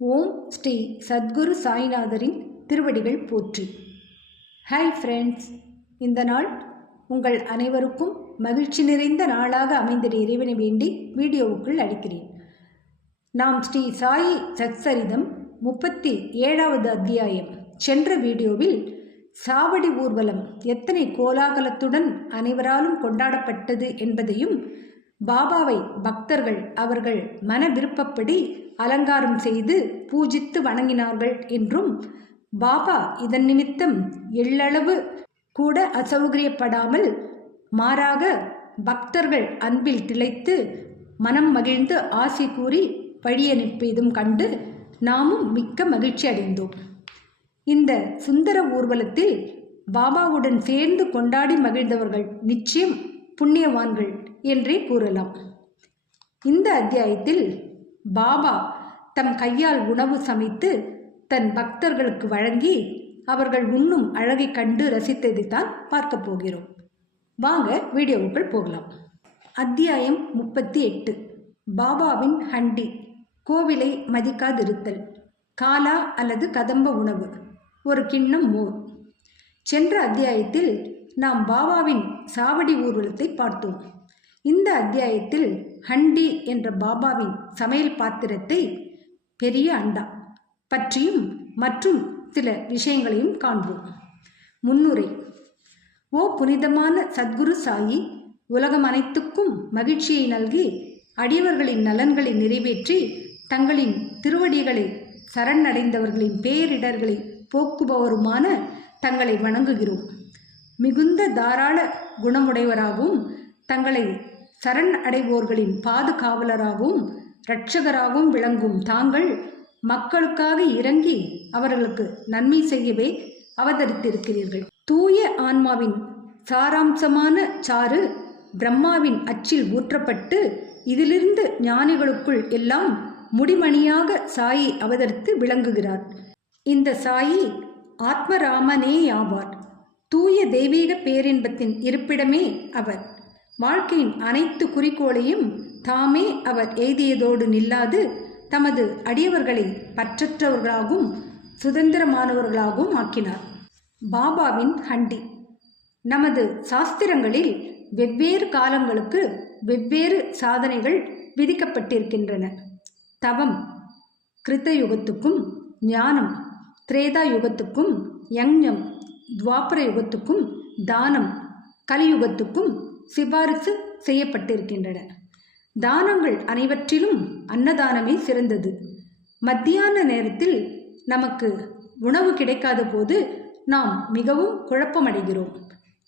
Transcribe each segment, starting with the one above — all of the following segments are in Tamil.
ஓம் ஸ்ரீ சத்குரு சாய்நாதரின் திருவடிகள் போற்றி. ஹாய் ஃப்ரெண்ட்ஸ், இந்த நாள் உங்கள் அனைவருக்கும் மகிழ்ச்சி நிறைந்த நாளாக அமைந்திட இறைவனை வேண்டி வீடியோவுக்குள் அளிக்கிறேன். நாம் ஸ்ரீ சாயி சச்சரிதம் 37வது அத்தியாயம் சென்ற வீடியோவில் சாவடி ஊர்வலம் எத்தனை கோலாகலத்துடன் அனைவராலும் கொண்டாடப்பட்டது என்பதையும், பாபாவை பக்தர்கள் அவர்கள் மன விருப்பப்படி அலங்காரம் செய்து பூஜித்து வணங்கினார்கள் என்றும், பாபா இதன் நிமித்தம் எள்ளளவு கூட அசௌகரியப்படாமல் மாறாக பக்தர்கள் அன்பில் திளைத்து மனம் மகிழ்ந்து ஆசி கூறி வழியனுப்பியதும் கண்டு நாமும் மிக்க மகிழ்ச்சி அடைந்தோம். இந்த சுந்தர ஊர்வலத்தில் பாபாவுடன் சேர்ந்து கொண்டாடி மகிழ்ந்தவர்கள் நிச்சயம் புண்ணியவான்கள் என்றே கூறலாம். இந்த அத்தியாயத்தில் பாபா தம் கையால் உணவு சமைத்து தன் பக்தர்களுக்கு வழங்கி அவர்கள் உண்ணும் அழகை கண்டு ரசித்ததைத்தான் பார்க்க போகிறோம். வாங்க வீடியோவுக்குள் போகலாம். அத்தியாயம் 38. பாபாவின் ஹண்டி, கோவிலை மதிக்காதிருத்தல், காலா அல்லது கதம்ப உணவு, ஒரு கிண்ணம் மோர். சென்ற அத்தியாயத்தில் நாம் பாபாவின் சாவடி ஊர்வலத்தை பார்த்தோம். இந்த அத்தியாயத்தில் ஹண்டி என்ற பாபாவின் சமையல் பாத்திரத்தை, பெரிய அண்டா பற்றியும் மற்றும் சில விஷயங்களையும் காண்போம். முன்னுரை. ஓ புனிதமான சத்குரு சாயி, உலகம் அனைத்துக்கும் மகிழ்ச்சியை நல்கி அடியவர்களின் நலன்களை நிறைவேற்றி தங்களின் திருவடிகளை சரணடைந்தவர்களின் பேரிடர்களை போக்குபவருமான தங்களை வணங்குகிறோம். மிகுந்த தாராள குணமுடையவராகவும் தங்களை சரண் அடைவோர்களின் பாதுகாவலராகவும் இரட்சகராகவும் விளங்கும் தாங்கள் மக்களுக்காக இறங்கி அவர்களுக்கு நன்மை செய்யவே அவதரித்திருக்கிறீர்கள். தூய ஆன்மாவின் சாராம்சமான சாறு பிரம்மாவின் அச்சில் ஊற்றப்பட்டு இதிலிருந்து ஞானிகளுக்குள் எல்லாம் முடிமணியாக சாயி அவதரித்து விளங்குகிறார். இந்த சாயி ஆத்மராமனேயாவார். தூய தெய்வீக பேரின்பத்தின் இருப்பிடமே அவர். வாழ்க்கையின் அனைத்து குறிக்கோளையும் தாமே அவர் எய்தியதோடு நில்லாது தமது அடியவர்களை பற்றற்றவர்களாகவும் சுதந்திரமானவர்களாகவும் ஆக்கினார். பாபாவின் ஹண்டி. நமது சாஸ்திரங்களில் வெவ்வேறு காலங்களுக்கு வெவ்வேறு சாதனைகள் விதிக்கப்பட்டிருக்கின்றன. தவம் கிருத்த யுகத்துக்கும், ஞானம் திரேதா யுகத்துக்கும், யஞ்ஞம் துவாபர யுகத்துக்கும், தானம் கலியுகத்துக்கும் சிபாரிசு செய்யப்பட்டிருக்கின்றன. தானங்கள் அனைவற்றிலும் அன்னதானமே சிறந்தது. மத்தியான நேரத்தில் நமக்கு உணவு கிடைக்காத போது நாம் மிகவும் குழப்பமடைகிறோம்.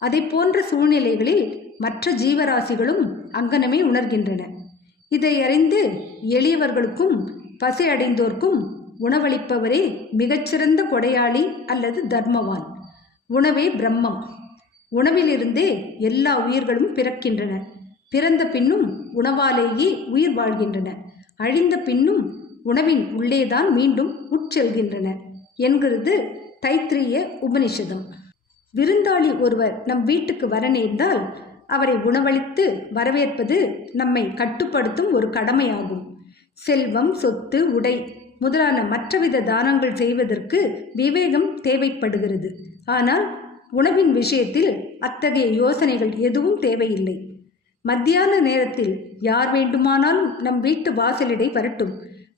அதை போன்ற சூழ்நிலைகளில் மற்ற ஜீவராசிகளும் அங்கனமே உணர்கின்றன. இதை அறிந்து எளியவர்களுக்கும் பசி அடைந்தோர்க்கும் உணவளிப்பவரே மிகச்சிறந்த கொடையாளி அல்லது தர்மவான். உணவே பிரம்மம். உணவிலிருந்தே எல்லா உயிர்களும் பிறக்கின்றன. பிறந்த பின்னும் உணவாலேயே உயிர் வாழ்கின்றன. அழிந்த பின்னும் உணவின் உள்ளேதான் மீண்டும் உட்செல்கின்றன என்கிறது தைத்திரிய உபனிஷதம். விருந்தாளி ஒருவர் நம் வீட்டுக்கு வர நேர்ந்தால் அவரை உணவளித்து வரவேற்பது நம்மை கட்டுப்படுத்தும் ஒரு கடமையாகும். செல்வம், சொத்து, உடை முதலான மற்றவித தானங்கள் செய்வதற்கு விவேகம் தேவைப்படுகிறது. ஆனால் உணவின் விஷயத்தில் அத்தகைய யோசனைகள் எதுவும் தேவையில்லை. மத்தியான நேரத்தில் யார் வேண்டுமானாலும் நம் வீட்டு வாசலிடை வரட்டும்,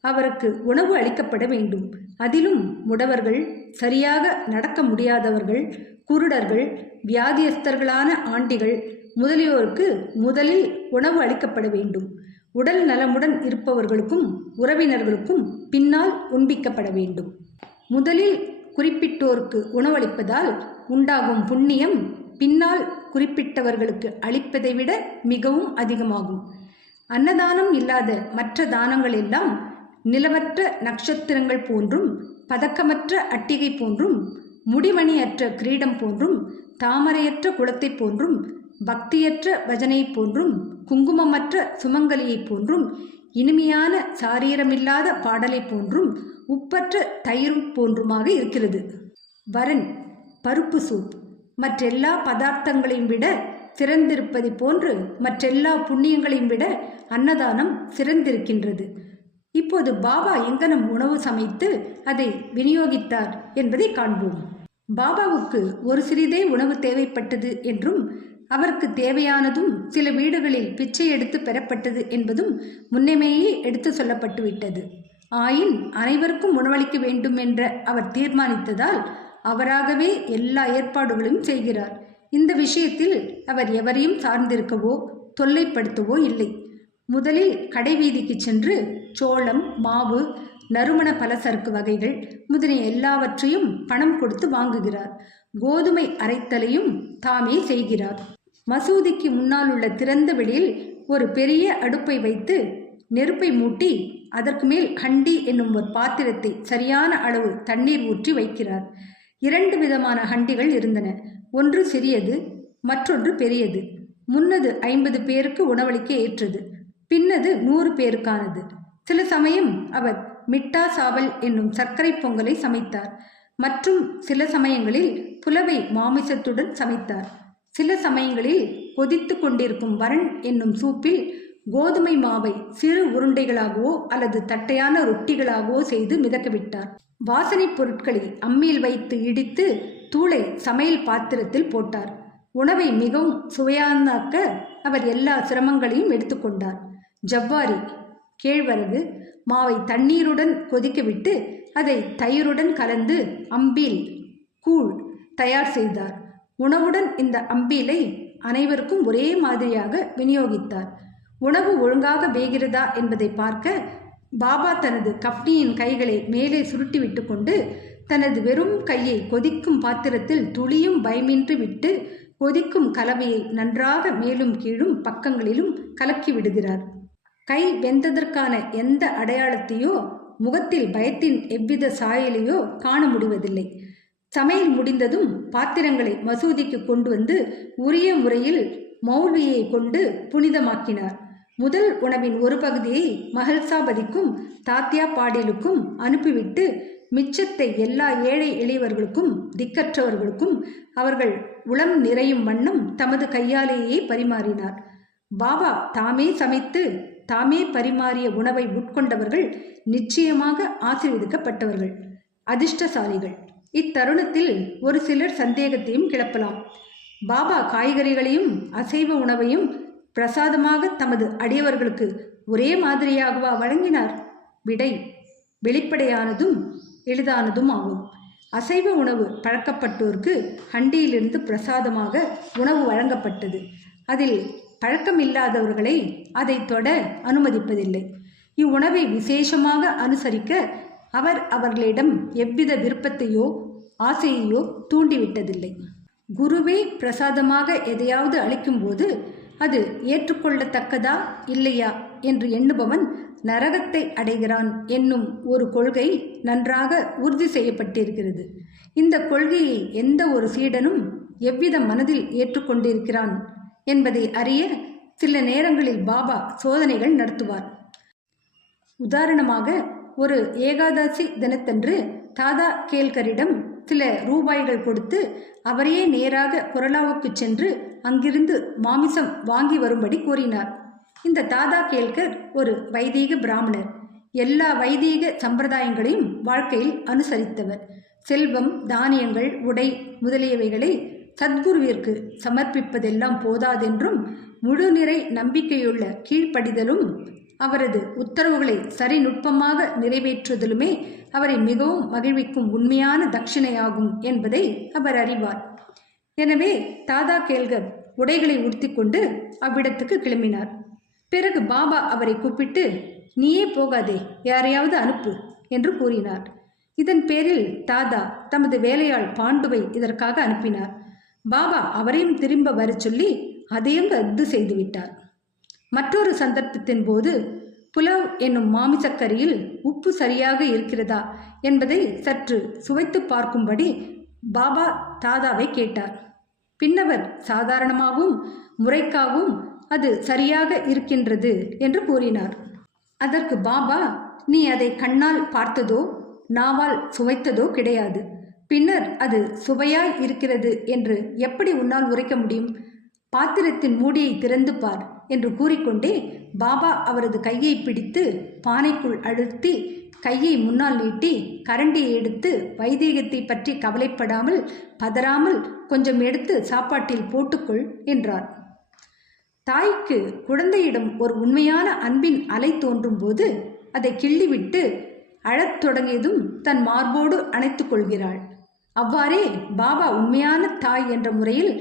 அவருக்கு உணவு அளிக்கப்பட வேண்டும். அதிலும் முடவர்கள், சரியாக நடக்க முடியாதவர்கள், குருடர்கள், வியாதியஸ்தர்களான ஆண்டிகள் முதலியோருக்கு முதலில் உணவு அளிக்கப்பட வேண்டும். உடல் நலமுடன் இருப்பவர்களுக்கும் உறவினர்களுக்கும் பின்னால் உண்பிக்கப்பட வேண்டும். முதலில் குறிப்பிட்டோருக்கு உணவளிப்பதால் உண்டாகும் புண்ணியம் பின்னால் குறிப்பிட்டவர்களுக்கு அளிப்பதை விட மிகவும் அதிகமாகும். அன்னதானம் இல்லாத மற்ற தானங்கள் எல்லாம் நிலவற்ற நட்சத்திரங்கள் போன்றும், பதக்கமற்ற அட்டிகை போன்றும், முடிமணியற்ற கிரீடம் போன்றும், தாமரையற்ற குளத்தை போன்றும், பக்தியற்ற பஜனை போன்றும், குங்குமமற்ற சுமங்கலியை போன்றும், இனிமையான சாரீரமில்லாத பாடலை போன்றும், உப்பற்ற தயிர் போன்றுமாக இருக்கிறது. வரன் பருப்பு சூப் மற்றெல்லா பதார்த்தங்களையும் விட சிறந்திருப்பதை போன்று மற்றெல்லா புண்ணியங்களையும் விட அன்னதானம் சிறந்திருக்கின்றது. இப்போது பாபா எங்கனம் உணவு சமைத்து அதை விநியோகித்தார் என்பதை காண்போம். பாபாவுக்கு ஒரு சிறிதே உணவு தேவைப்பட்டது என்றும் அவருக்கு தேவையானதும் சில வீடுகளில் பிச்சை எடுத்து பெறப்பட்டது என்பதும் முன்னமேயே எடுத்து சொல்லப்பட்டுவிட்டது. ஆயின் அனைவருக்கும் உணவளிக்க வேண்டும் என்ற அவர் தீர்மானித்ததால் அவராகவே எல்லா ஏற்பாடுகளையும் செய்கிறார். இந்த விஷயத்தில் அவர் எவரையும் சார்ந்திருக்கவோ தொல்லைப்படுத்தவோ இல்லை. முதலில் கடைவீதிக்கு சென்று சோளம், மாவு, நறுமண பலசரக்கு வகைகள் முதலிய எல்லாவற்றையும் பணம் கொடுத்து வாங்குகிறார். கோதுமை அரைத்தலையும் தாமே செய்கிறார். மசூதிக்கு முன்னால் உள்ள திறந்த வெளியில் ஒரு பெரிய அடுப்பை வைத்து நெருப்பை மூட்டி அதற்கு மேல் ஹண்டி என்னும் ஒரு பாத்திரத்தை சரியான அளவு தண்ணீர் ஊற்றி வைக்கிறார். 2 விதமான ஹண்டிகள் இருந்தன. ஒன்று சிறியது, மற்றொன்று பெரியது. முன்னது 50 பேருக்கு உணவளிக்க ஏற்றது, பின்னது 100 பேருக்கானது. சில சமயம் அவர் மிட்டா சாவல் என்னும் சர்க்கரை பொங்கலை சமைத்தார். மற்றும் சில சமயங்களில் புலவை மாமிசத்துடன் சமைத்தார். சில சமயங்களில் கொதித்து கொண்டிருக்கும் வரன் என்னும் சூப்பில் கோதுமை மாவை சிறு உருண்டைகளாகவோ அல்லது தட்டையான ரொட்டிகளாகவோ செய்து மிதக்கவிட்டார். வாசனை பொருட்களை அம்மியில் வைத்து இடித்து தூளை சமையல் பாத்திரத்தில் போட்டார். உணவை மிகவும் சுவையானாக்க அவர் எல்லா சிரமங்களையும் எடுத்துக்கொண்டார். ஜவ்வாரி, கேழ்வரகு மாவை தண்ணீருடன் கொதிக்கவிட்டு அதை தயிருடன் கலந்து அம்பீல் கூழ் தயார் செய்தார். உணவுடன் இந்த அம்பீலை அனைவருக்கும் ஒரே மாதிரியாக விநியோகித்தார். உணவு ஒழுங்காக வேகிறதா என்பதை பார்க்க பாபா தனது கப்னியின் கைகளை மேலே சுருட்டிவிட்டு கொண்டு தனது வெறும் கையை கொதிக்கும் பாத்திரத்தில் துளியும் பயமின்றி விட்டு கொதிக்கும் கலவையை நன்றாக மேலும் கீழும் பக்கங்களிலும் கலக்கி விடுகிறார். கை வெந்ததற்கான எந்த அடையாளத்தையோ முகத்தில் பயத்தின் எவ்வித சாயலையோ காண முடிவதில்லை. சமையல் முடிந்ததும் பாத்திரங்களை மசூதிக்கு கொண்டு வந்து உரிய முறையில் மௌல்வியை கொண்டு புனிதமாக்கினார். முதல் உணவின் ஒரு பகுதியை மஹல்சாபதிக்கும் தாத்யா பாடேலுக்கும் அனுப்பிவிட்டு மிச்சத்தை எல்லா ஏழை எளியவர்களுக்கும் திக்கற்றவர்களுக்கும் அவர்கள் உளம் நிறையும் வண்ணம் தமது கையாலேயே பரிமாறினார். பாபா தாமே சமைத்து தாமே பரிமாறிய உணவை உட்கொண்டவர்கள் நிச்சயமாக ஆசீர்வதிக்கப்பட்டவர்கள், அதிர்ஷ்டசாலிகள். இத்தருணத்தில் ஒரு சிலர் சந்தேகத்தையும் கிளப்பலாம். பாபா காய்கறிகளையும் அசைவ உணவையும் பிரசாதமாக தமது அடியவர்களுக்கு ஒரே மாதிரியாகவா வழங்கினார்? விடை வெளிப்படையானதும் எளிதானதும் ஆகும். அசைவ உணவு பழக்கப்பட்டோருக்கு ஹண்டியிலிருந்து பிரசாதமாக உணவு வழங்கப்பட்டது. அதில் பழக்கமில்லாதவர்களை அதை தொட அனுமதிப்பதில்லை. இவ்வுணவை விசேஷமாக அனுசரிக்க அவர் அவர்களிடம் எவ்வித விருப்பத்தையோ ஆசையையோ தூண்டிவிட்டதில்லை. குருவே பிரசாதமாக எதையாவது அளிக்கும்போது அது ஏற்றுக்கொள்ளத்தக்கதா இல்லையா என்று எண்ணுபவன் நரகத்தை அடைகிறான் என்னும் ஒரு கொள்கை நன்றாக உறுதி செய்யப்பட்டிருக்கிறது. இந்த கொள்கையை எந்த ஒரு சீடனும் எவ்வித மனதில் ஏற்றுக்கொண்டிருக்கிறான் என்பதை அறிய சில நேரங்களில் பாபா சோதனைகள் நடத்துவார். உதாரணமாக, ஒரு ஏகாதசி தினத்தன்று தாதா கேல்கரிடம் சில ரூபாய்கள் கொடுத்து அவரையே நேராக கொரலாவுக்கு சென்று அங்கிருந்து மாமிசம் வாங்கி வரும்படி கூறினார். இந்த தாதா கேல்கர் ஒரு வைதீக பிராமணர். எல்லா வைதீக சம்பிரதாயங்களையும் வாழ்க்கையில் அனுசரித்தவர். செல்வம், தானியங்கள், உடை முதலியவைகளை சத்குருவிற்கு சமர்ப்பிப்பதெல்லாம் போதாதென்றும் முழு நிறை நம்பிக்கையுள்ள கீழ்ப்படிதலும் அவரது உத்தரவுகளை சரிநுட்பமாக நிறைவேற்றுதலுமே அவரை மிகவும் மகிழ்விக்கும் உண்மையான தட்சிணையாகும் என்பதை அவர் அறிவார். எனவே தாதா கேல்கர் உடைகளை உடுத்திக்கொண்டு அவ்விடத்துக்கு கிளம்பினார். பிறகு பாபா அவரை கூப்பிட்டு, நீயே போகாதே, யாரையாவது அனுப்பு என்று கூறினார். இதன் பேரில் தாதா தமது வேலையாள் பாண்டுவை இதற்காக அனுப்பினார். பாபா அவரையும் திரும்ப வர சொல்லி அதையும் ரத்து செய்துவிட்டார். மற்றொரு சந்தர்ப்பத்தின் போது புலாவ் என்னும் மாமிசக்கரியில் உப்பு சரியாக இருக்கிறதா என்பதை சற்று சுவைத்து பார்க்கும்படி பாபா தாதாவை கேட்டார். பின்னவர் சாதாரணமாகவும் முறைக்காகவும் அது சரியாக இருக்கின்றது என்று கூறினார். அதற்கு பாபா, நீ அதை கண்ணால் பார்த்ததோ நாவால் சுவைத்ததோ கிடையாது. பின்னர் அது சுவையாய் இருக்கிறது என்று எப்படி உன்னால் உரைக்க முடியும்? பாத்திரத்தின் மூடியை திறந்து பார் என்று கூறிக்கொண்டே பாபா அவரது கையை பிடித்து பானைக்குள் அழுத்தி கையை முன்னால் நீட்டி கரண்டியை எடுத்து வைதீகத்தை பற்றி கவலைப்படாமல் பதறாமல் கொஞ்சம் எடுத்து சாப்பாட்டில் போட்டுக்கொள் என்றார். தாய்க்கு குழந்தையிடம் ஒரு உண்மையான அன்பின் அலை தோன்றும் போது அதை கிள்ளிவிட்டு அழத் தொடங்கியதும் தன் மார்போடு அணைத்து கொள்கிறாள். அவ்வாறே பாபா உண்மையான தாய் என்ற முறையில்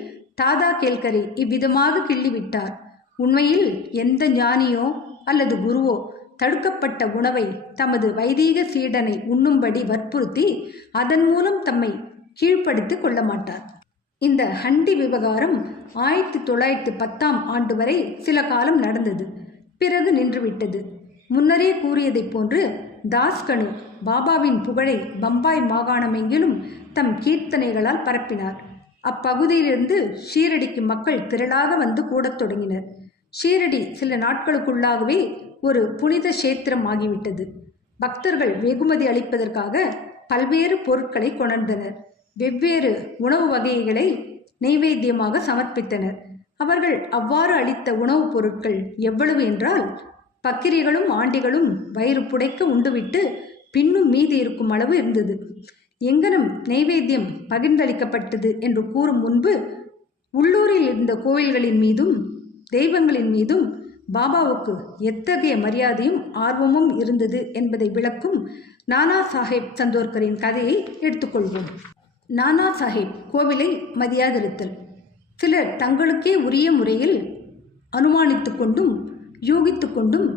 தாதா கேல்கரை இவ்விதமாக கிள்ளிவிட்டார். உண்மையில் எந்த ஞானியோ அல்லது குருவோ தடுக்கப்பட்ட உணவை தமது வைதீக சீடனை உண்ணும்படி வற்புறுத்தி அதன் மூலம் தம்மை கீழ்ப்படுத்தி கொள்ள மாட்டார். இந்த ஹண்டி விவகாரம் 1910 வரை சில காலம் நடந்தது. பிறகு நின்றுவிட்டது. முன்னரே கூறியதைப் போன்று தாஸ்கனு பாபாவின் புகழை பம்பாய் மாகாணமெங்கிலும் தம் கீர்த்தனைகளால் பரப்பினார். அப்பகுதியிலிருந்து ஷீரடிக்கு மக்கள் திரளாக வந்து கூடத் தொடங்கினர். ஷீரடி சில நாட்களுக்குள்ளாகவே ஒரு புனித கஷேத்திரம் ஆகிவிட்டது. பக்தர்கள் வெகுமதி அளிப்பதற்காக பல்வேறு பொருட்களை கொணர்ந்தனர். வெவ்வேறு உணவு வகைகளை நெய்வேத்தியமாக சமர்ப்பித்தனர். அவர்கள் அவ்வாறு அளித்த உணவுப் பொருட்கள் எவ்வளவு என்றால், பக்கிரிகளும் ஆண்டிகளும் வயிறு புடைக்க உண்டுவிட்டு பின்னும் மீதி இருக்கும் அளவு இருந்தது. எங்கனம் நெய்வேத்தியம் பகிர்ந்தளிக்கப்பட்டது என்று கூறும் முன்பு உள்ளூரில் இருந்த கோவில்களின் மீதும் தெய்வங்களின் மீதும் பாபாவுக்கு எத்தகைய மரியாதையும் ஆர்வமும் இருந்தது என்பதை விளக்கும் நானா சாஹேப் சந்தோர்கரின் கதையை எடுத்துக்கொள்வோம். நானா சாஹேப் கோவிலை மதியாதிருத்தல். சிலர் தங்களுக்கே உரிய முறையில் அனுமானித்து கொண்டும் யூகித்து கொண்டும்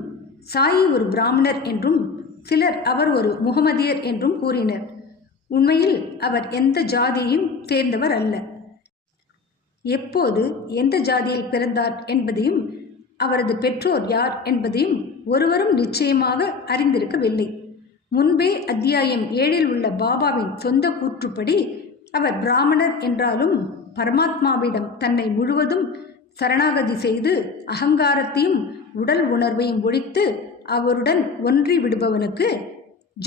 சாயி ஒரு பிராமணர் என்றும் சிலர் அவர் ஒரு முகமதியர் என்றும் கூறினர். உண்மையில் அவர் எந்த ஜாதியையும் சேர்ந்தவர் அல்ல. எப்போது எந்த ஜாதியில் பிறந்தார் என்பதையும் அவரது பெற்றோர் யார் என்பதையும் ஒருவரும் நிச்சயமாக அறிந்திருக்கவில்லை. முன்பே அத்தியாயம் 7 உள்ள பாபாவின் சொந்த கூற்றுப்படி அவர் பிராமணர் என்றாலும் பரமாத்மாவிடம் தன்னை முழுவதும் சரணாகதி செய்து அகங்காரத்தையும் உடல் உணர்வையும் ஒழித்து அவருடன் ஒன்றி விடுபவனுக்கு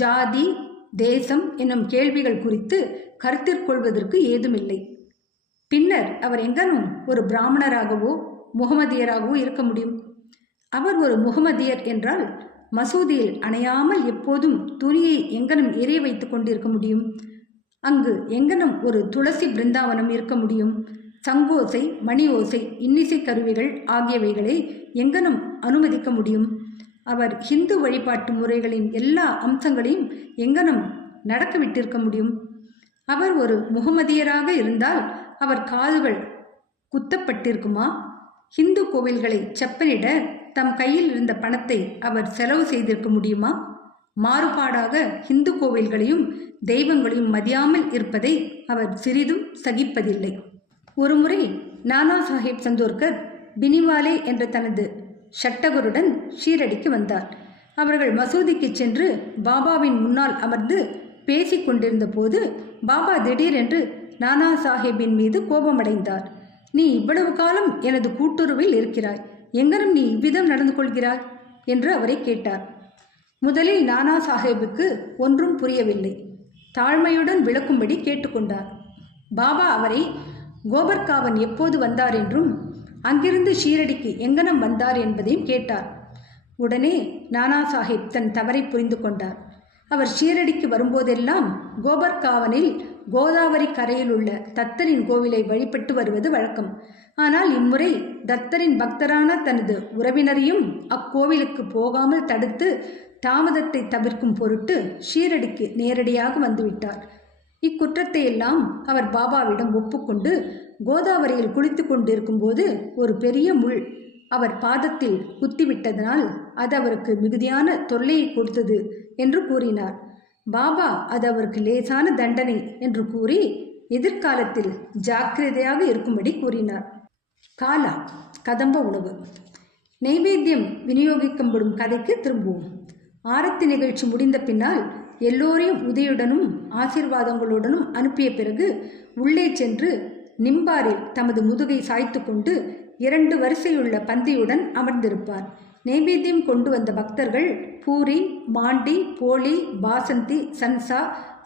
ஜாதி தேசம் என்னும் கேள்விகள் குறித்து கருத்திற்கொள்வதற்கு ஏதுமில்லை. பின்னர் அவர் எங்கனும் ஒரு பிராமணராகவோ முகமதியராகவோ இருக்க முடியும். அவர் ஒரு முகமதியர் என்றால் மசூதியில் அணையாமல் எப்போதும் துணியை எங்கனும் எரிய வைத்து கொண்டிருக்க முடியும். அங்கு எங்கனும் ஒரு துளசி பிருந்தாவனம் இருக்க முடியும். சங்கோசை, மணி ஓசை, இன்னிசை கருவிகள் ஆகியவைகளை எங்கனும் அனுமதிக்க முடியும். அவர் ஹிந்து வழிபாட்டு முறைகளின் எல்லா அம்சங்களையும் எங்கனும் நடக்க விட்டிருக்க முடியும். அவர் ஒரு முகமதியராக இருந்தால் அவர் காதுகள் குத்தப்பட்டிருக்குமா? ஹிந்து கோவில்களை செப்பனிட தம் கையில் இருந்த பணத்தை அவர் செலவு செய்திருக்க முடியுமா? மாறுபாடாக ஹிந்து கோவில்களையும் தெய்வங்களையும் மதியாமல் இருப்பதை அவர் சிறிதும் சகிப்பதில்லை. ஒருமுறை நானா சாஹேப் சந்தோர்கர் பினிவாலே என்ற தனது ஷட்டகருடன் ஷீரடிக்கு வந்தார். அவர்கள் மசூதிக்கு சென்று பாபாவின் முன்னால் அமர்ந்து பேசிக் கொண்டிருந்த போது பாபா திடீரென்று நானா சாஹேப்பின் மீது கோபமடைந்தார். நீ இவ்வளவு காலம் எனது கூட்டுறவில் இருக்கிறாய், எங்கனும் நீ இவ்விதம் நடந்து கொள்கிறாய் என்று அவரை கேட்டார். முதலில் நானா சாஹேபுக்கு ஒன்றும் புரியவில்லை. தாழ்மையுடன் விளக்கும்படி கேட்டுக்கொண்டார். பாபா அவரை கோபர்காவன் எப்போது வந்தார் என்றும் அங்கிருந்து ஷீரடிக்கு எங்கனம் வந்தார் என்பதையும் கேட்டார். உடனே நானா சாஹேப் தன் தவறை புரிந்து கொண்டார். அவர் ஷீரடிக்கு வரும்போதெல்லாம் கோபர்காவனில் கோதாவரி கரையில் உள்ள தத்தரின் கோவிலை வழிபட்டு வருவது வழக்கம். ஆனால் இம்முறை தத்தரின் பக்தரான தனது உறவினரையும் அக்கோவிலுக்கு போகாமல் தடுத்து தாமதத்தை தவிர்க்கும் பொருட்டு ஷீரடிக்கு நேரடியாக வந்துவிட்டார். இக்குற்றத்தை எல்லாம் அவர் பாபாவிடம் ஒப்புக்கொண்டு கோதாவரியில் குளித்து கொண்டிருக்கும் போது ஒரு பெரிய முள் அவர் பாதத்தில் குத்திவிட்டதனால் அது அவருக்கு மிகுதியான தொல்லையை கொடுத்தது என்று கூறினார். பாபா அது அவருக்கு லேசான தண்டனை என்று கூறி எதிர்காலத்தில் ஜாக்கிரதையாக இருக்கும்படி கூறினார். காலா கதம்ப உணவு. நெய்வேத்தியம் விநியோகிக்கப்படும் கதைக்கு திரும்புவோம். ஆரத்தி நிகழ்ச்சி முடிந்த பின்னால் எல்லோரையும் உதவியுடனும் ஆசீர்வாதங்களுடனும் அனுப்பிய பிறகு உள்ளே சென்று நிம்பாரில் தமது முதுகை சாய்த்து கொண்டு 2 வரிசையுள்ள பந்தியுடன் அமர்ந்திருப்பார். நெய்வேத்தியம் கொண்டு வந்த பக்தர்கள் பூரி, மாண்டி, போலி, பாசந்தி, சன்சா,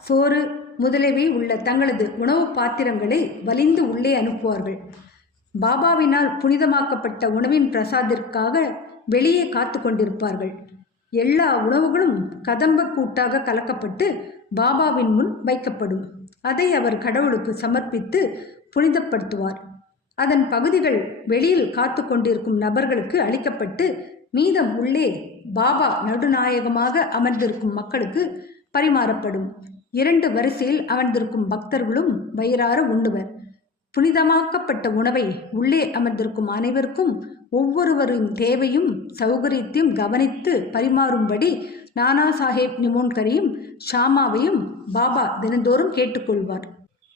சோறு முதலியவை உள்ள தங்களது உணவு பாத்திரங்களை வலிந்து உள்ளே அனுப்புவார்கள். பாபாவினால் புனிதமாக்கப்பட்ட உணவின் பிரசாத்திற்காக வெளியே காத்து கொண்டிருப்பார்கள். எல்லா உணவுகளும் கதம்ப கூட்டாக கலக்கப்பட்டு பாபாவின் முன் வைக்கப்படும். அதை அவர் கடவுளுக்கு சமர்ப்பித்து புனிதப்படுத்துவார். அதன் பகுதிகள் வெளியில் காத்து கொண்டிருக்கும் நபர்களுக்கு அளிக்கப்பட்டு மீதம் உள்ளே பாபா நடுநாயகமாக அமர்ந்திருக்கும் மக்களுக்கு பரிமாறப்படும். 2 வரிசையில் அமர்ந்திருக்கும் பக்தர்களும் வயிறார உண்ணுவர். புனிதமாக்கப்பட்ட உணவை உள்ளே அமர்ந்திருக்கும் அனைவருக்கும் ஒவ்வொருவரின் தேவையும் சௌகரியத்தையும் கவனித்து பரிமாறும்படி நானா சாஹேப் நிமோன்கரையும் ஷாமாவையும் பாபா தினந்தோறும் கேட்டுக்கொள்வார்.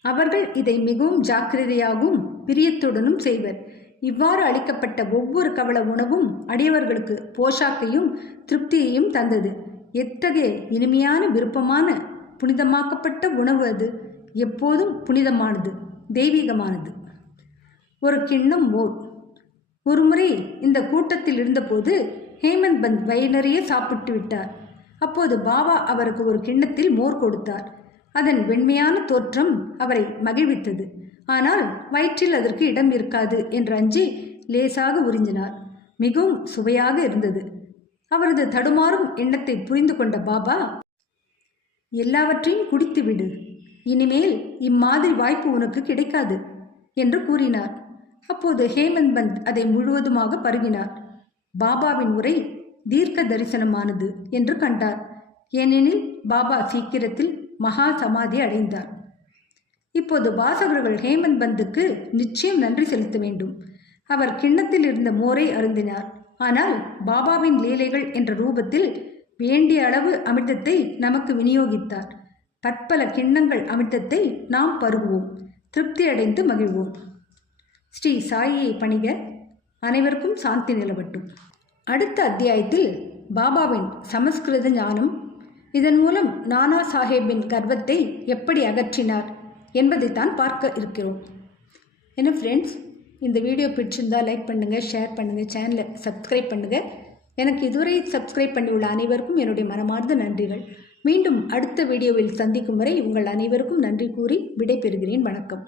அவர்கள் இதை மிகவும் ஜாக்கிரதையாகவும் பிரியத்துடனும் செய்வர். இவ்வாறு அளிக்கப்பட்ட ஒவ்வொரு கவள உணவும் அடியவர்களுக்கு போஷாக்கையும் திருப்தியையும் தந்தது. எத்தகைய இனிமையான விருப்பமான புனிதமாக்கப்பட்ட உணவு அது! எப்போதும் புனிதமானது, தெய்வீகமானது. ஒரு கிண்ணம் மோர். ஒருமுறை இந்த கூட்டத்தில் இருந்தபோது ஹேமந்த் பந்த் வயிறு நிறைய சாப்பிட்டு விட்டார். அப்போது பாபா அவருக்கு ஒரு கிண்ணத்தில் மோர் கொடுத்தார். அதன் வெண்மையான தோற்றம் அவரை மகிழ்வித்தது. ஆனால் வயிற்றில் அதற்கு இடம் இருக்காது என்று அஞ்சி லேசாக உறிஞ்சினார். மிகவும் சுவையாக இருந்தது. அவரது தடுமாறும் எண்ணத்தை புரிந்து கொண்ட பாபா, எல்லாவற்றையும் குடித்துவிடு, இனிமேல் இம்மாதிரி வாய்ப்பு உனக்கு கிடைக்காது என்று கூறினார். அப்போது ஹேமந்த் பந்த் அதை முழுவதுமாக பருகினார். பாபாவின் உரை தீர்க்க தரிசனமானது என்று கண்டார். ஏனெனில் பாபா சீக்கிரத்தில் மகா சமாதி அடைந்தார். இப்போது வாசகர்கள் ஹேமந்த் பந்துக்கு நிச்சயம் நன்றி செலுத்த வேண்டும். அவர் கிண்ணத்தில் இருந்த மோரை அருந்தினார். ஆனால் பாபாவின் லீலைகள் என்ற ரூபத்தில் வேண்டிய அளவு அமிர்தத்தை நமக்கு விநியோகித்தார். பற்பல கிண்ணங்கள் அமிர்தத்தை நாம் பருகுவோம், திருப்தி அடைந்து மகிழ்வோம். ஸ்ரீ சாயியை பணிக. அனைவருக்கும் சாந்தி நிலவட்டும். அடுத்த அத்தியாயத்தில் பாபாவின் சமஸ்கிருத ஞானம், இதன் மூலம் நானா சாஹேப்பின் கர்வத்தை எப்படி அகற்றினார் என்பதைத்தான் பார்க்க இருக்கிறோம். என்ன ஃப்ரெண்ட்ஸ், இந்த வீடியோ பிடிச்சிருந்தால் லைக் பண்ணுங்கள், ஷேர் பண்ணுங்கள், சேனலை சப்ஸ்கிரைப் பண்ணுங்கள். எனக்கு இதுவரை சப்ஸ்கிரைப் பண்ணியுள்ள அனைவருக்கும் என்னுடைய மனமார்ந்த நன்றிகள். மீண்டும் அடுத்த வீடியோவில் சந்திக்கும் வரை உங்கள் அனைவருக்கும் நன்றி கூறி விடை பெறுகிறேன். வணக்கம்.